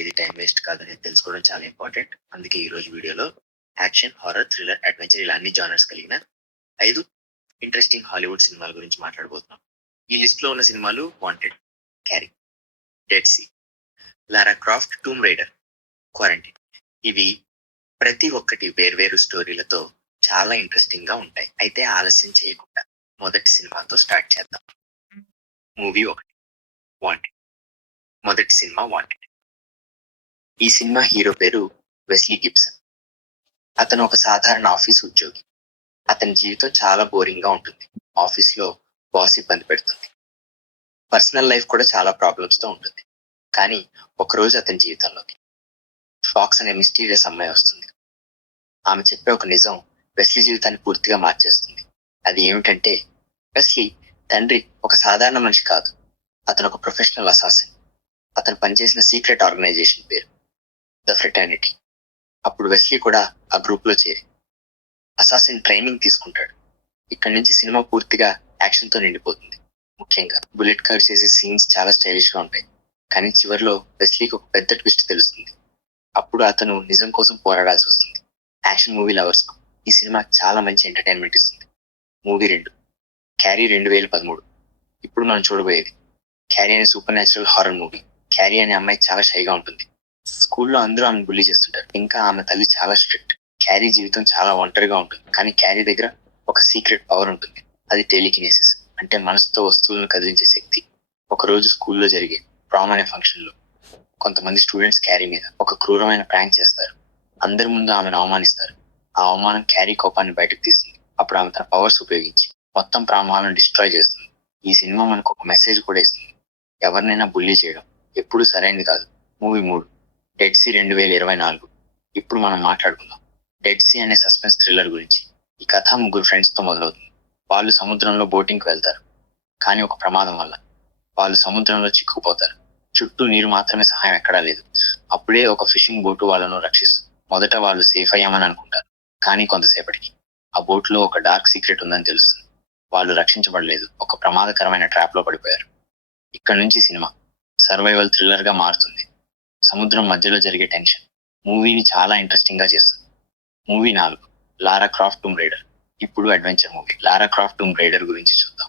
ఏది time waste కాదనేది తెలుసుకోవడం చాలా ఇంపార్టెంట్. అందుకే ఈ రోజు వీడియోలో యాక్షన్, హారర్, థ్రిల్లర్, అడ్వెంచర్ ఇలా అన్ని జానర్స్ కలిగిన 5 ఇంట్రెస్టింగ్ హాలీవుడ్ సినిమాల గురించి మాట్లాడబోతున్నాం. ఈ లిస్ట్ లో ఉన్న సినిమాలు వాంటెడ్, క్యారీ, డెడ్ సీ, లారా క్రాఫ్ట్, టూమ్ రైడర్, క్వారంటైన్. ఇవి ప్రతి ఒక్కటి వేర్వేరు స్టోరీలతో చాలా ఇంట్రెస్టింగ్ గా ఉంటాయి. అయితే ఆలస్యం చేయకుండా మొదటి సినిమాతో స్టార్ట్ చేద్దాం. Movie 1, wanted. మొదటి సినిమా వాంటెడ్. ఈ సినిమా హీరో పేరు వెస్లీ గిబ్సన్. అతను ఒక సాధారణ ఆఫీస్ ఉద్యోగి. అతని జీవితం చాలా బోరింగ్ గా ఉంటుంది. ఆఫీస్ లో బాస్ ఇబ్బంది పెడుతుంది. పర్సనల్ లైఫ్ కూడా చాలా ప్రాబ్లమ్స్ తో ఉంటుంది. కానీ ఒకరోజు అతని జీవితంలోకి ఫాక్స్ అనే మిస్టీరియస్ అమ్మాయి వస్తుంది. ఆమె చెప్పే ఒక నిజం వెస్లీ జీవితాన్ని పూర్తిగా మార్చేస్తుంది. అది ఏమిటంటే వెస్లీ తండ్రి ఒక సాధారణ మనిషి కాదు. అతను ఒక ప్రొఫెషనల్ అసాసిన్. అతను పనిచేసిన సీక్రెట్ ఆర్గనైజేషన్ పేరు ద ఫ్రెటర్నిటీ. అప్పుడు వెస్లీ కూడా ఆ గ్రూప్ లో చేరి అసాసిన్ ట్రైనింగ్ తీసుకుంటాడు. ఇక్కడ నుంచి సినిమా పూర్తిగా యాక్షన్ తో నిండిపోతుంది. ముఖ్యంగా బుల్లెట్ కట్ చేసే సీన్స్ చాలా స్టైలిష్ గా ఉంటాయి. కానీ చివరిలో వెస్లీకి ఒక పెద్ద ట్విస్ట్ తెలుస్తుంది. అప్పుడు అతను నిజం కోసం పోరాడాల్సి వస్తుంది. యాక్షన్ మూవీ లవర్స్ కు ఈ సినిమా చాలా మంచి ఎంటర్టైన్మెంట్ ఇస్తుంది. Movie 2, carry 2013. ఇప్పుడు మనం చూడబోయేది క్యారీ అనే super natural horror movie. Carry అనే అమ్మాయి చాలా షైగా ఉంటుంది. స్కూల్లో అందరూ ఆమెను బుల్లీ చేస్తుంటారు. ఇంకా ఆమె తల్లి చాలా స్ట్రిక్ట్. క్యారీ జీవితం చాలా ఒంటరిగా ఉంటుంది. కానీ క్యారీ దగ్గర ఒక సీక్రెట్ పవర్ ఉంటుంది. అది టెలికినేసిస్, అంటే మనసుతో వస్తువులను కదిలించే శక్తి. ఒక రోజు స్కూల్లో జరిగే ప్రామ్ అనే ఫంక్షన్ లో కొంతమంది స్టూడెంట్స్ క్యారీ మీద ఒక క్రూరమైన ప్రాంక్ చేస్తారు. అందరి ముందు ఆమెను అవమానిస్తారు. ఆ అవమానం క్యారీ కోపాన్ని బయటకు తీస్తుంది. అప్పుడు ఆమె తన పవర్స్ ఉపయోగించి మొత్తం ప్రామాలను డిస్ట్రాయ్ చేస్తుంది. ఈ సినిమా మనకు ఒక మెసేజ్ కూడా ఇస్తుంది. ఎవరినైనా బుల్లీ చేయడం ఎప్పుడు సరైనది కాదు. Movie 3, dead sea 2024. ఇప్పుడు మనం మాట్లాడుకుందాం డెడ్ సీ అనే సస్పెన్స్ థ్రిల్లర్ గురించి. ఈ కథ 3 ఫ్రెండ్స్ తో మొదలవుతుంది. వాళ్ళు సముద్రంలో బోటింగ్ కి వెళ్తారు. కానీ ఒక ప్రమాదం వల్ల వాళ్ళు సముద్రంలో చిక్కుకుపోతారు. చుట్టూ నీరు మాత్రమే, సహాయం ఎక్కడా లేదు. అప్పుడే ఒక ఫిషింగ్ బోటు వాళ్ళను రక్షిస్తుంది. మొదట వాళ్ళు సేఫ్ అయ్యామని అనుకుంటారు. కానీ కొంతసేపటికి ఆ బోట్ లో ఒక డార్క్ సీక్రెట్ ఉందని తెలుస్తుంది. వాళ్ళు రక్షించబడలేదు, ఒక ప్రమాదకరమైన ట్రాప్ లో పడిపోయారు. ఇక్కడ నుంచి సినిమా సర్వైవల్ థ్రిల్లర్ గా మారుతుంది. సముద్రం మధ్యలో జరిగే టెన్షన్ మూవీని చాలా ఇంట్రెస్టింగ్ గా చేస్తుంది. మూవీ 4, లారా క్రాఫ్ట్, టూమ్ రైడర్. ఇప్పుడు అడ్వెంచర్ మూవీ. లారా క్రాఫ్ట్, టూమ్ రైడర్ గురించి చూద్దాం.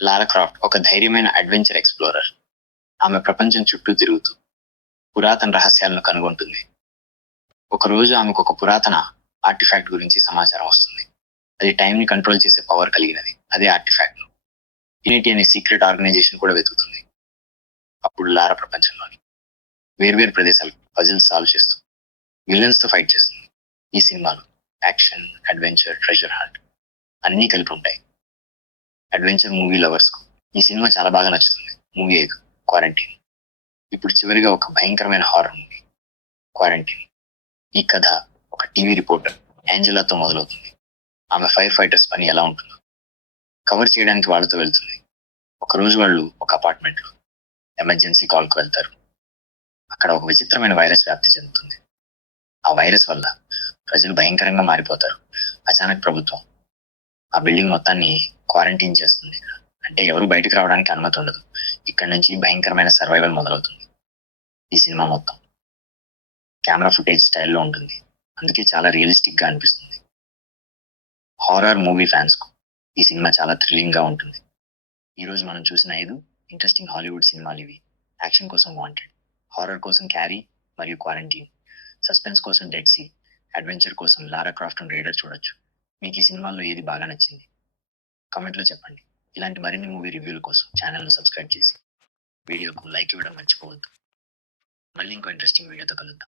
లారా క్రాఫ్ట్ ఒక ధైర్యమైన అడ్వెంచర్ ఎక్స్ప్లోరర్. ఆమె ప్రపంచం చుట్టూ తిరుగుతూ పురాతన రహస్యాలను కనుగొంటుంది. ఒక రోజు ఆమెకు ఒక పురాతన ఆర్టిఫాక్ట్ గురించి సమాచారం వస్తుంది. అది టైం ని కంట్రోల్ చేసే పవర్ కలిగినది. అదే ఆర్టిఫాక్ట్ ను యూనిటీ అనే సీక్రెట్ ఆర్గనైజేషన్ కూడా వెతుకుతుంది. అప్పుడు లారా ప్రపంచంలోని వేర్వేరు ప్రదేశాలు పజిల్స్ సాల్వ్ చేస్తూ విలన్స్ తో ఫైట్ చేస్తుంది. ఈ సినిమాలో యాక్షన్, అడ్వెంచర్, ట్రెజర్ హంట్ అన్నీ కలిపి ఉంటాయి. అడ్వెంచర్ మూవీ లవర్స్ కు ఈ సినిమా చాలా బాగా నచ్చుతుంది. Movie 5, quarantine. ఇప్పుడు చివరిగా ఒక భయంకరమైన హారర్ మూవీ, క్వారంటైన్. ఈ కథ ఒక టీవీ రిపోర్టర్ ఏంజెలాతో మొదలవుతుంది. ఆమె ఫైర్ ఫైటర్స్ పని ఎలా ఉంటుందో కవర్ చేయడానికి వాళ్ళతో వెళ్తుంది. ఒక రోజు వాళ్ళు ఒక అపార్ట్మెంట్ లో ఎమర్జెన్సీ కాల్ కు వెళ్తారు. అక్కడ ఒక విచిత్రమైన వైరస్ వ్యాప్తి చెందుతుంది. ఆ వైరస్ వల్ల ప్రజలు భయంకరంగా మారిపోతారు. అచానక్ ప్రభుత్వం ఆ బిల్డింగ్ మొత్తాన్ని క్వారంటైన్ చేస్తుంది. అంటే ఎవరు బయటకు రావడానికి అనుమతి ఉండదు. ఇక్కడ నుంచి భయంకరమైన సర్వైవల్ మొదలవుతుంది. ఈ సినిమా మొత్తం కెమెరా ఫుటేజ్ స్టైల్లో ఉంటుంది. అందుకే చాలా రియలిస్టిక్ గా అనిపిస్తుంది. హారర్ మూవీ ఫ్యాన్స్ కు ఈ సినిమా చాలా థ్రిల్లింగ్ గా ఉంటుంది. ఈ రోజు మనం చూసిన 5 ఇంట్రెస్టింగ్ హాలీవుడ్ సినిమాలు ఇవి. యాక్షన్ కోసం వాంటెడ్, హారర్ కోసం క్యారీ మరియు క్వారంటైన్, సస్పెన్స్ కోసం డెడ్ సీ, అడ్వెంచర్ కోసం లారా క్రాఫ్ట్ అండ్ రైడర్ చూడొచ్చు. మీకు ఈ సినిమాల్లో ఏది బాగా నచ్చింది కామెంట్ లో చెప్పండి. ఇలాంటి మరిన్ని మూవీ రివ్యూల కోసం ఛానల్ ను సబ్స్క్రైబ్ చేసి వీడియోకు లైక్ ఇవ్వడం మర్చిపోవద్దు. మళ్ళీ ఇంకో ఇంట్రెస్టింగ్ వీడియోతో కలుద్దాం.